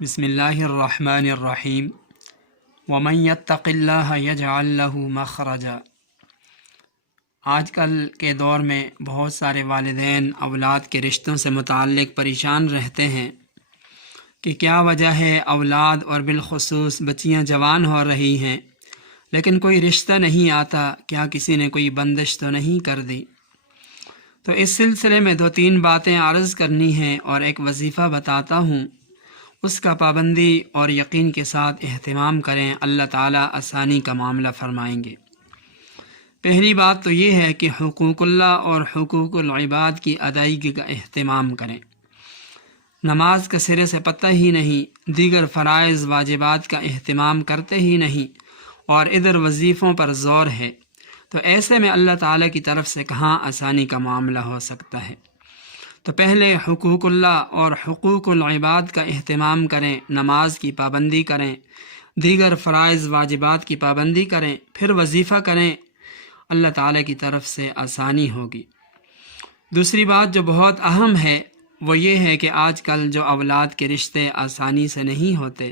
بسم اللہ الرحمن الرحیم ومن یتق اللہ یجعل لہ مخرجا۔ آج کل کے دور میں بہت سارے والدین اولاد کے رشتوں سے متعلق پریشان رہتے ہیں کہ کیا وجہ ہے اولاد اور بالخصوص بچیاں جوان ہو رہی ہیں لیکن کوئی رشتہ نہیں آتا، کیا کسی نے کوئی بندش تو نہیں کر دی؟ تو اس سلسلے میں 2-3 باتیں عرض کرنی ہیں اور ایک وظیفہ بتاتا ہوں، اس کا پابندی اور یقین کے ساتھ اہتمام کریں، اللہ تعالیٰ آسانی کا معاملہ فرمائیں گے۔ پہلی بات تو یہ ہے کہ حقوق اللہ اور حقوق العباد کی ادائیگی کا اہتمام کریں۔ نماز کا سرے سے پتہ ہی نہیں، دیگر فرائض واجبات کا اہتمام کرتے ہی نہیں، اور ادھر وظیفوں پر زور ہے، تو ایسے میں اللہ تعالیٰ کی طرف سے کہاں آسانی کا معاملہ ہو سکتا ہے؟ تو پہلے حقوق اللہ اور حقوق العباد کا اہتمام کریں، نماز کی پابندی کریں، دیگر فرائض واجبات کی پابندی کریں، پھر وظیفہ کریں، اللہ تعالیٰ کی طرف سے آسانی ہوگی۔ دوسری بات جو بہت اہم ہے وہ یہ ہے کہ آج کل جو اولاد کے رشتے آسانی سے نہیں ہوتے،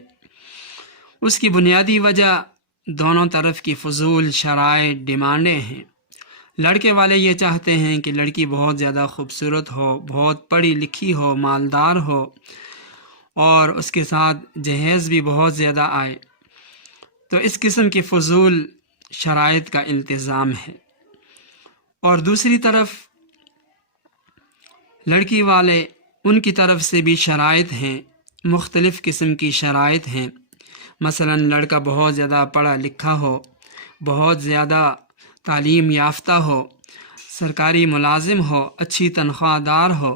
اس کی بنیادی وجہ دونوں طرف کی فضول شرائط ڈیمانڈیں ہیں۔ لڑکے والے یہ چاہتے ہیں کہ لڑکی بہت زیادہ خوبصورت ہو، بہت پڑھی لکھی ہو، مالدار ہو، اور اس کے ساتھ جہیز بھی بہت زیادہ آئے، تو اس قسم کی فضول شرائط کا التزام ہے۔ اور دوسری طرف لڑکی والے، ان کی طرف سے بھی شرائط ہیں، مختلف قسم کی شرائط ہیں۔ مثلا لڑکا بہت زیادہ پڑھا لکھا ہو، بہت زیادہ تعلیم یافتہ ہو، سرکاری ملازم ہو، اچھی تنخواہ دار ہو،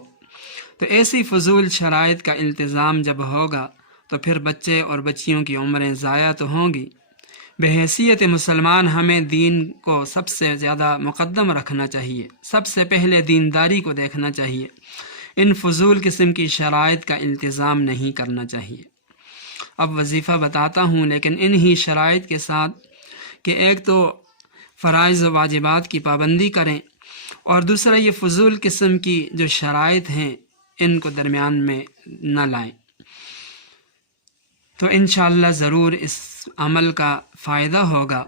تو ایسی فضول شرائط کا التزام جب ہوگا تو پھر بچے اور بچیوں کی عمریں ضائع تو ہوں گی۔ بحیثیت مسلمان ہمیں دین کو سب سے زیادہ مقدم رکھنا چاہیے، سب سے پہلے دینداری کو دیکھنا چاہیے، ان فضول قسم کی شرائط کا التزام نہیں کرنا چاہیے۔ اب وظیفہ بتاتا ہوں، لیکن انہی شرائط کے ساتھ کہ ایک تو فرائض و واجبات کی پابندی کریں، اور دوسرا یہ فضول قسم کی جو شرائط ہیں ان کو درمیان میں نہ لائیں، تو انشاءاللہ ضرور اس عمل کا فائدہ ہوگا۔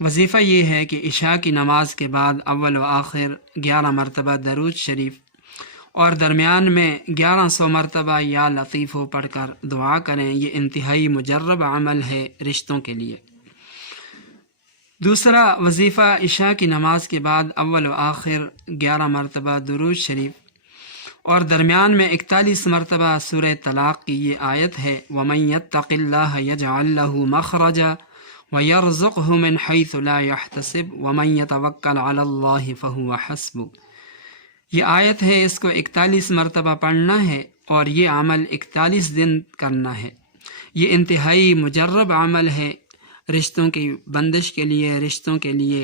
وظیفہ یہ ہے کہ عشاء کی نماز کے بعد اول و آخر 11 مرتبہ درود شریف اور درمیان میں 1100 مرتبہ یا لطیفو پڑھ کر دعا کریں، یہ انتہائی مجرب عمل ہے رشتوں کے لیے۔ دوسرا وظیفہ عشاء کی نماز کے بعد اول و آخر 11 مرتبہ درود شریف اور درمیان میں 41 مرتبہ سورہ طلاق کی یہ آیت ہے، وَمَن يَتَّقِ اللَّهَ يَجْعَل لَّهُ مَخْرَجًا وَيَرْزُقْهُ مِنْ حَيْثُ لَا يَحْتَسِبُ وَمَن يَتَوَكَّلْ عَلَى اللَّهِ فَهُوَ حَسْبُهُ۔ یہ آیت ہے، اس کو 41 مرتبہ پڑھنا ہے اور یہ عمل 41 دن کرنا ہے۔ یہ انتہائی مجرب عمل ہے رشتوں کی بندش کے لیے، رشتوں کے لیے